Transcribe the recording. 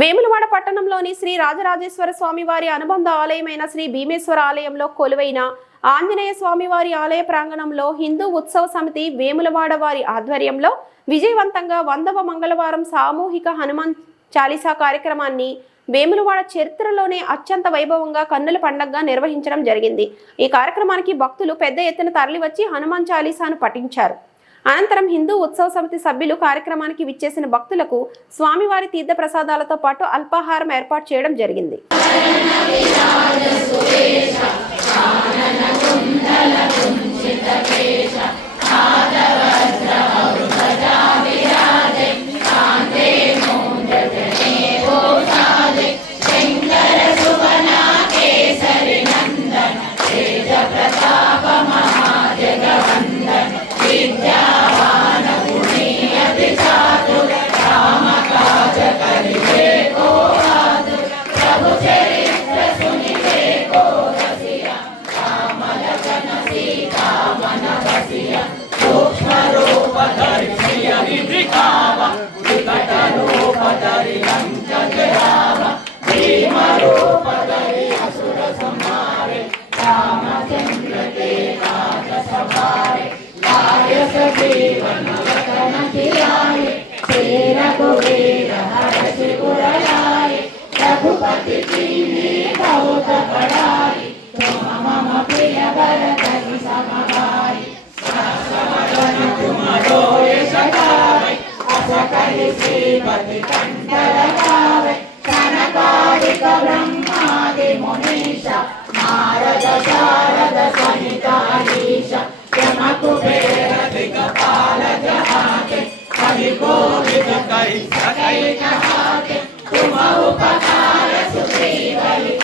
వేములవాడ పట్టణంలోని శ్రీ రాజరాజేశ్వర స్వామివారి అనుబంధ ఆలయమైన శ్రీ భీమేశ్వర ఆలయంలో కొలువైన ఆంజనేయ స్వామివారి ఆలయ ప్రాంగణంలో హిందూ ఉత్సవ సమితి వేములవాడ వారి ఆధ్వర్యంలో విజయవంతంగా 100వ మంగళవారం సామూహిక హనుమాన్ చాలీసా కార్యక్రమాన్ని వేములవాడ చరిత్రలోనే అత్యంత వైభవంగా కన్నుల పండుగగా నిర్వహించడం జరిగింది। ఈ కార్యక్రమానికి భక్తులు పెద్ద ఎత్తున తరలివచ్చి హనుమాన్ చాలీసాను పఠించారు। అనంతరం హిందూ ఉత్సవ సమితి సభ్యులు కార్యక్రమానికి విచ్చేసిన భక్తులకు స్వామివారి తీర్థ ప్రసాదాలతో పాటు అల్పాహారం ఏర్పాటు చేయడం జరిగింది। तुम